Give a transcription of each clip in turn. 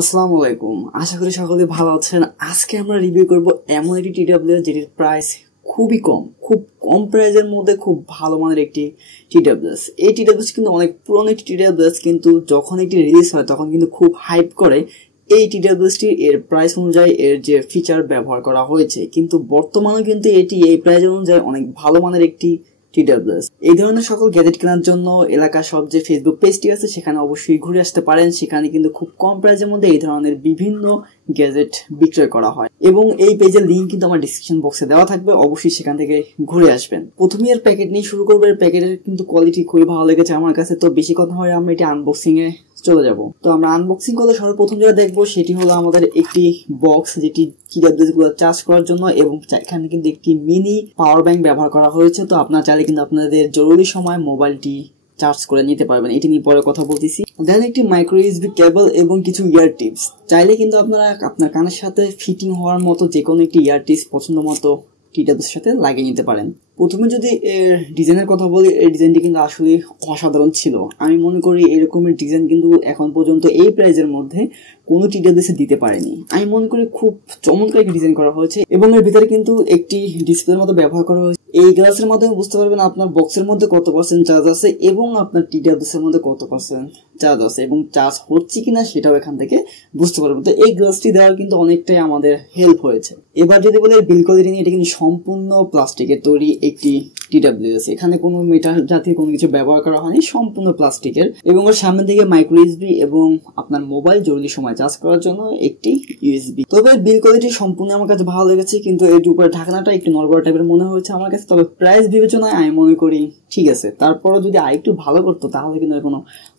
আসসালামু আলাইকুম, আশা করি সকলে ভালো আছেন। আজকে আমরা রিভিউ করব এমন একটি TWS যেটির প্রাইস খুবই কম, খুব কম প্রাইসের মধ্যে খুব ভালো মানের একটি TWS। এই TWS কিন্তু অনেক পুরনো একটি TWS, কিন্তু যখন এটি রিলিজ হয় তখন কিন্তু খুব হাইপ করে এই TWSটি এর প্রাইস অনুযায়ী এর যে ফিচার ব্যবহার করা হয়েছে, কিন্তু বর্তমানে কিন্তু এটি এই প্রাইস অনুযায়ী অনেক ভালো মানের একটি TWS। এই ধরনের সকল গ্যাজেট কেনার জন্য এলাকার সব যে ফেসবুক পেজটি আছে সেখানে অবশ্যই ঘুরে আসতে পারেন। সেখানে কিন্তু খুব কম প্রাইসের মধ্যে এই ধরনের বিভিন্ন গ্যাজেট বিক্রয় করা হয় এবং এই পেজের লিঙ্ক কিন্তু আমার ডিসক্রিপশন বক্সে দেওয়া থাকবে, অবশ্যই সেখান থেকে ঘুরে আসবেন। প্রথমে এর প্যাকেট নিয়ে শুরু করবো। এর প্যাকেটের কিন্তু কোয়ালিটি খুবই ভালো লেগেছে আমার কাছে। তো বেশি কথা হয় আমরা এটি আনবক্সিং এ চলে যাব। তো আমরা আনবক্সিং করলে সর্বপ্রথম যেটা দেখবো সেটি হলো আমাদের একটি বক্স, যেটি TWS গুলো চার্জ করার জন্য, এবং এখানে কিন্তু একটি মিনি পাওয়ার ব্যাংক ব্যবহার করা হয়েছে। তো আপনারা চাইলে কিন্তু আপনাদের জরুরি সময় মোবাইলটি চার্জ করে নিতে পারবেন, এটি নিয়ে পরে কথা বলতেছি। দেন একটি মাইক্রো USB কেবল এবং কিছু ইয়ার টিপস। চাইলে কিন্তু আপনারা আপনার কানের সাথে ফিটিং হওয়ার মতো যে কোনো একটি ইয়ার টিপস পছন্দ মতো TWS এর সাথে লাগিয়ে নিতে পারেন। প্রথমে যদি এর ডিজাইনের কথা বলি, এই ডিজাইনটি কিন্তু আসলে অসাধারণ ছিল। আমি মনে করি এরকমের ডিজাইন কিন্তু এখন পর্যন্ত এই প্রাইজের মধ্যে কোনো TWS দিতে পারেনি। আমি মনে করি খুব চমৎকার একটি ডিজাইন করা হয়েছে এবং এর ভিতরে কিন্তু একটি ডিসপ্লের মতো ব্যবহার করা হয়েছে। এই গ্লাসের মাধ্যমে বুঝতে পারবেন আপনার বক্সের মধ্যে কত % চার্জ আছে এবং আপনার TWS এর মধ্যে কত % চার্জ আছে, এবং চার্জ হচ্ছে কিনা সেটাও এখান থেকে বুঝতে পারবেন। তো এই গ্লাসটি দেওয়ার কিন্তু অনেকটাই আমাদের হেল্প হয়েছে। এবার যদি বলি বিল কোয়ালিটি নিয়ে, এটা কিন্তু সম্পূর্ণ প্লাস্টিকের তৈরি একটি TWS। এখানে কোনো মেটাল জাতীয় কোনো কিছু ব্যবহার করা হয়নি, সম্পূর্ণ প্লাস্টিকের। এবং ওর সামনে দিকে মাইক্রো USB এবং আপনার মোবাইল জরুরি সময় চার্জ করার জন্য একটি USB। তবে বিল কোয়ালিটি সম্পূর্ণ আমার কাছে ভালো লেগেছে, কিন্তু এর উপরে ঢাকনাটা একটু নড়বড় টাইপের মনে হয়েছে আমার কাছে। তবে প্রাইস বিবেচনায় আমি মনে করি ঠিক আছে। তারপরে যদি আরেকটু ভালো করতো তাহলে কিন্তু কোনো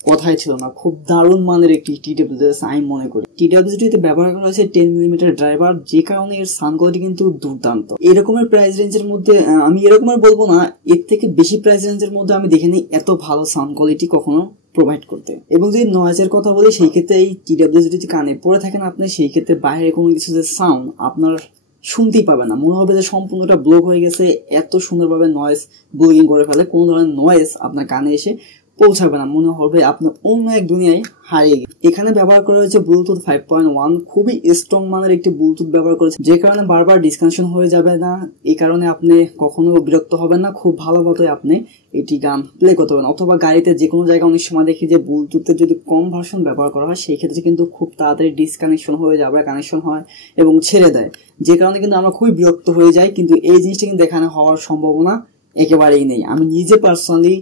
কথাই ছিল না। খুব দারুণ মানের একটি TWS আমি মনে করি। TWSটিতে ব্যবহার করা হয়েছে 10mm ড্রাইভার, যে কারণে এর সাউন্ড কোয়ালিটি কিন্তু দুর্দান্ত। এরকমের প্রাইস রেঞ্জের মধ্যে আমি এরকমের বলবো না, এর থেকে বেশি প্রাইস রেঞ্জের মধ্যে আমি দেখিনি এত ভালো সাউন্ড কোয়ালিটি কখনো প্রোভাইড করতে। এবং যদি নয়েজের কথা বলি, সেই ক্ষেত্রে এই TWS যদি কানে পড়ে থাকেন আপনি, সেই ক্ষেত্রে বাইরে কোনো কিছু যে সাউন্ড আপনার শুনতেই পাবে না, মনে হবে যে সম্পূর্ণটা ব্লক হয়ে গেছে। এত সুন্দরভাবে নয়েজ ব্লকিং করে ফেলে, কোনো ধরনের নয়েজ আপনার কানে এসে পৌঁছাবে না, মনে হবে আপনি অন্য এক দুনিয়ায় হারিয়ে গেছে। এখানে ব্যবহার করা হয়েছে ব্লুটুথ 5.1, খুবই স্ট্রং মানের একটি ব্লুটুথ ব্যবহার করেছে, যে কারণে বারবার ডিসকানেকশন হয়ে যাবে না। এই কারণে আপনি কখনো বিরক্ত হবেন না, খুব ভালোভাবে আপনি এটি গান প্লে করতে পারেন। অথবা গাড়িতে যে কোনো জায়গায় অনেক সময় দেখি যে ব্লুটুথের যদি কম ভার্সন ব্যবহার করা হয়, সেই ক্ষেত্রে কিন্তু খুব তাড়াতাড়ি ডিসকানেকশন হয়ে যাবে, কানেকশন হয় এবং ছেড়ে দেয়, যে কারণে কিন্তু আমরা খুবই বিরক্ত হয়ে যাই। কিন্তু এই জিনিসটা কিন্তু এখানে হওয়ার সম্ভাবনা একেবারেই নেই। আমি নিজে পার্সোনালি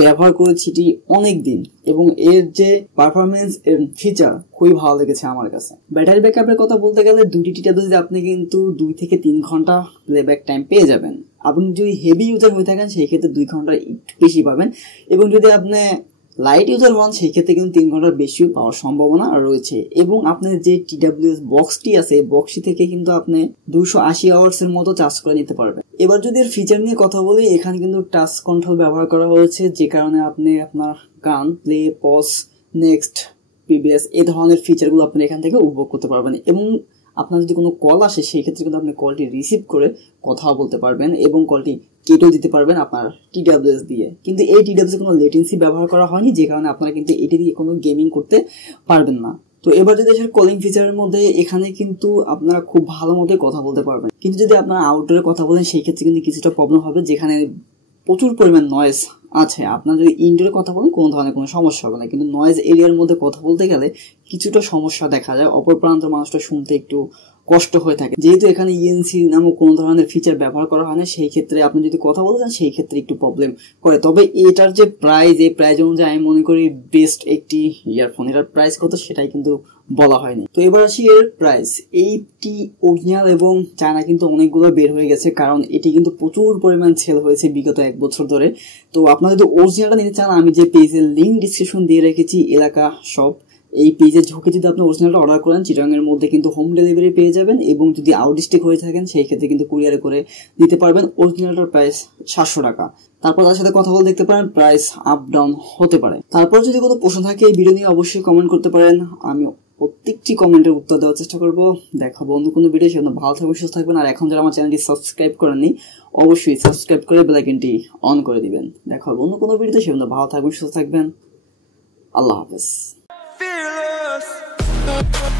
ব্যবহার করেছি এটি অনেক দিন, এবং এর যে পারফরমেন্স এর ফিচার খুবই ভালো লেগেছে আমার কাছে। ব্যাটারি ব্যাকআপের কথা বলতে গেলে দুটি TWS আপনি কিন্তু 2 থেকে 3 ঘন্টা প্লেব্যাক টাইম পেয়ে যাবেন। আপনি যদি হেভি ইউজার হয়ে থাকেন সেই ক্ষেত্রে 2 ঘন্টা একটু বেশি পাবেন, এবং যদি আপনি লাইট ইউজার হন সেই ক্ষেত্রে কিন্তু 3 ঘন্টার বেশি পাওয়ার সম্ভাবনা রয়েছে। এবং আপনার যে TWS বক্সটি আছে, এই বক্সটি থেকে কিন্তু আপনি 280 আওয়ার্স এর মতো চার্জ করে নিতে পারবেন। এবার যদি এর ফিচার নিয়ে কথা বলি, এখানে কিন্তু টাচ কন্ট্রোল ব্যবহার করা হয়েছে, যে কারণে আপনি আপনার গান প্লে, পজ, নেক্সট, PBS এই ধরনের ফিচারগুলো আপনি এখান থেকে উপভোগ করতে পারবেন। এবং আপনার যদি কোনো কল আসে সেই ক্ষেত্রে কিন্তু আপনি কলটি রিসিভ করে কথা বলতে পারবেন এবং কলটি কেটেও দিতে পারবেন আপনার TWS দিয়ে। কিন্তু এই TWS কোনো লেটেন্সি ব্যবহার করা হয়নি, যে কারণে আপনারা কিন্তু এটি দিয়ে কোনো গেমিং করতে পারবেন না। তো এবার যদি আসলে কলিং ফিচারের মধ্যে, এখানে কিন্তু আপনারা খুব ভালো মতো কথা বলতে পারবেন, কিন্তু যদি আপনারা আউটডোরে কথা বলেন সেই ক্ষেত্রে কিন্তু কিছুটা প্রবলেম হবে, যেখানে প্রচুর পরিমাণ নয়েজ আছে। আপনার যদি ইনডোরে কথা বলেন কোনো ধরনের কোনো সমস্যা হবে না, কিন্তু নয়েজ এরিয়ার মধ্যে কথা বলতে গেলে কিছুটা সমস্যা দেখা যায়, অপর প্রান্তের মানুষটা শুনতে একটু কষ্ট হয়ে থাকে। যেহেতু এখানে ENC নামক কোনো ধরনের ফিচার ব্যবহার করা হয় না, সেই ক্ষেত্রে আপনি যদি কথা বলতে চান সেই ক্ষেত্রে একটু প্রবলেম করে। তবে এটার যে প্রাইস, এই প্রাইস অনুযায়ী আমি মনে করি বেস্ট একটি ইয়ারফোন। এটার প্রাইস কত সেটাই কিন্তু বলা হয়নি। তো এবার আসি এর প্রাইস। এইটি অরিজিনাল এবং চায়না কিন্তু অনেকগুলো বের হয়ে গেছে, কারণ এটি কিন্তু প্রচুর পরিমাণ সেল হয়েছে বিগত 1 বছর ধরে। তো আপনারা যদি অরিজিনালটা নিতে চান, আমি যে পেজের লিঙ্ক ডিসক্রিপশন দিয়ে রেখেছি, এলাকা শপ, এই পেজে ঝুঁকে যদি আপনি অরিজিনালটা অর্ডার করেন, চিটাগাংয়ের মধ্যে কিন্তু হোম ডেলিভারি পেয়ে যাবেন, এবং যদি আউট ডিস্ট্রিক্ট হয়ে থাকেন সেই ক্ষেত্রে কিন্তু কুরিয়ারে করে দিতে পারবেন। অরিজিনালটার প্রাইস 700 টাকা। তারপর তার সাথে কথা বলে দেখতে পারেন, প্রাইস আপ ডাউন হতে পারে। তারপর যদি কোনো প্রশ্ন থাকে এই ভিডিও নিয়ে অবশ্যই কমেন্ট করতে পারেন, আমি প্রত্যেকটি কমেন্টের উত্তর দেওয়ার চেষ্টা করবো। দেখাবো অন্য কোনো ভিডিও, সেজন্য ভালো থাকবেন, সুস্থ থাকবেন। আর এখন যারা আমার চ্যানেলটি সাবস্ক্রাইব করেননি অবশ্যই সাবস্ক্রাইব করে বেল আইকনটি অন করে দিবেন। দেখাবো অন্য কোনো ভিডিওতে, সেজন্য ভালো থাকবেন, সুস্থ থাকবেন। আল্লাহ হাফেজ। TWS.